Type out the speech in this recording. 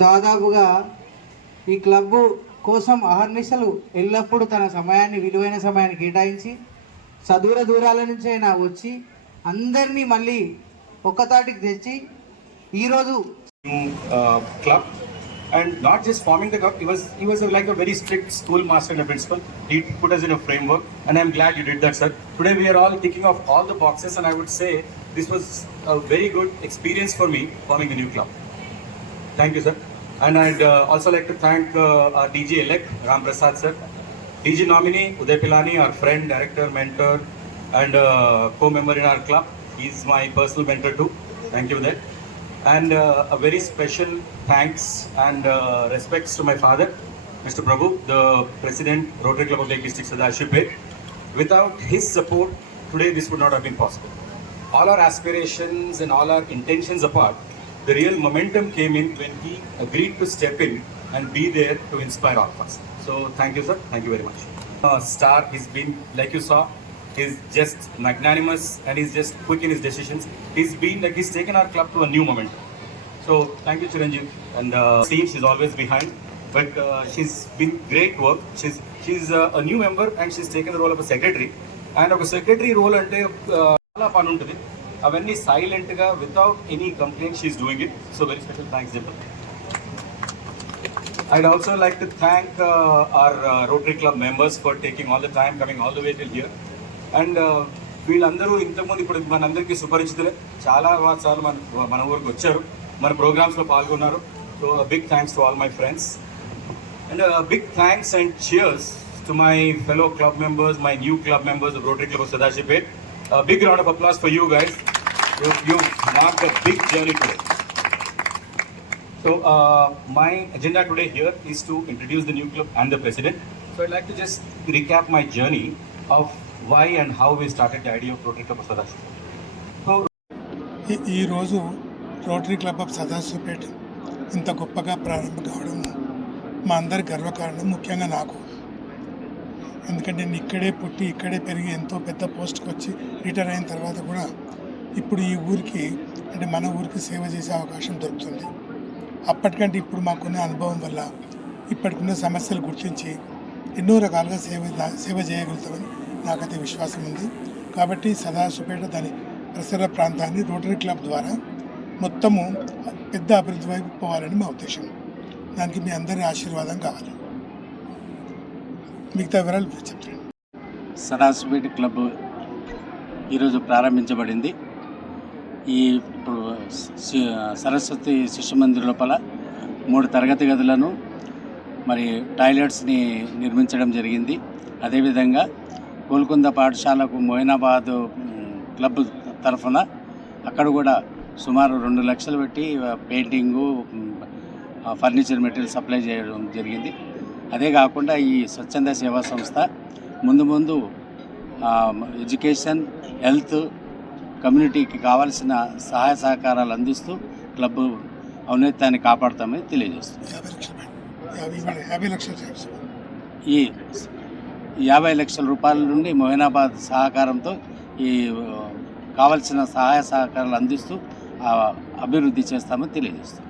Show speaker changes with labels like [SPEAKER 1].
[SPEAKER 1] దాదాపుగా ఈ క్లబ్ కోసం అహర్నిశలు ఎల్లప్పుడూ తన సమయాన్ని విలువైన సమయాన్ని కేటాయించి సదూర దూరాల నుంచి అయినా వచ్చి అందరినీ మళ్ళీ ఒక్కతాటికి తెచ్చి ఈరోజు
[SPEAKER 2] club and not just forming the club he was he was like a very strict school master and a principal. He put us in a framework and i'm glad you did that sir. Today we are all ticking off all the boxes and i would say this was a very good experience for me forming a new club. Thank you sir. And i'd uh, also like to thank uh, our dj elect ram prasad sir. Dj nominee uday pilani our friend director mentor and uh, co-member in our club. He's my personal mentor too. Thank you uday and uh, a very special thanks and uh, respects to my father, Mr. Prabhu, the president, Rotary Club of Lake District Sadashipet. Without his support, today this would not have been possible. All our aspirations and all our intentions apart, the real momentum came in when he agreed to step in and be there to inspire all of us. So thank you, sir. Thank you very much. Uh, Star, he's been, like you saw, he's just magnanimous and he's just quick in his decisions. He's been like he's taken our club to a new momentum. So thank you, Chiranjeev. And uh, team, she's always behind, but uh, she's been great work. She's she's uh, a new member and she's taken the role of a secretary. And ఒక secretary role అంటే uh, చాలా పని ఉంటుంది అవన్నీ సైలెంట్గా without any complaint she's doing it so very special thanks చెప్పు I'd also like to thank uh, our uh, Rotary Club members for taking all the time, coming all the way till here. And వీళ్ళందరూ ఇంతకుముందు ఇప్పుడు మనందరికీ సుపరిచితులే. చాలా సార్లు మన మన ఊరికి వచ్చారు. మన ప్రోగ్రామ్స్లో పాల్గొన్నారు. So big thanks to all my friends and big thanks and cheers to my fellow club members my new club members Rotary Club Sadashipet big round of applause for you guys you mark a big journey today So uh, my agenda today here is to introduce the new club and the president. So I'd like to just recap my journey of why and how we started the idea of Rotary Club of Sadaship. So
[SPEAKER 3] ఈరోజు rotary club of Sadasivpet ఇంత గొప్పగా ప్రారంభం కావడం మా అందరి గర్వకారణం ముఖ్యంగా నాకు ఎందుకంటే నేను ఇక్కడే పుట్టి ఇక్కడే పెరిగి ఎంతో పెద్ద పోస్ట్కి వచ్చి రిటైర్ అయిన తర్వాత కూడా ఇప్పుడు ఈ ఊరికి అంటే మన ఊరికి సేవ చేసే అవకాశం దొరుకుతుంది అప్పటికంటే ఇప్పుడు మాకున్న అనుభవం వల్ల ఇప్పటికున్న సమస్యలు గుర్తించి ఎన్నో రకాలుగా సేవ సేవ చేయగలుగుతామని నాకైతే విశ్వాసం ఉంది. కాబట్టి సదాశివపేట దాని పరిసర ప్రాంతాన్ని రోటరీ క్లబ్ ద్వారా మొత్తము పెద్ద అభివృద్ధి వైపు పోవాలని మా ఉద్దేశం. దానికి మీ అందరి ఆశీర్వాదం కావాలి. మిగతా వివరాలు చెప్తాను.
[SPEAKER 4] సదాశివపేట క్లబ్ ఈరోజు ప్రారంభించబడింది. ఈ ఇప్పుడు సరస్వతి శిశు మందిర్ లోపల మూడు తరగతి గదులను మరి టాయిలెట్స్ని నిర్మించడం జరిగింది. అదేవిధంగా గోల్కొంద పాఠశాలకు మోయినాబాద్ క్లబ్ తరఫున అక్కడ కూడా సుమారు రెండు లక్షలు పెట్టి పెయింటింగు ఫర్నిచర్ మెటీరియల్ సప్లై చేయడం జరిగింది. అదే కాకుండా ఈ స్వచ్ఛంద సేవా సంస్థ ముందు ముందు ఎడ్యుకేషన్ హెల్త్ కమ్యూనిటీకి కావాల్సిన సహాయ సహకారాలు అందిస్తూ క్లబ్ ఔన్నత్యాన్ని కాపాడుతామని తెలియజేస్తుంది ఈ యాభై లక్షల రూపాయల నుండి మొహినాబాద్ సహకారంతో ఈ కావలసిన సహాయ సహకారాలు అందిస్తూ అభివృద్ధి చేస్తామని తెలియజేస్తాం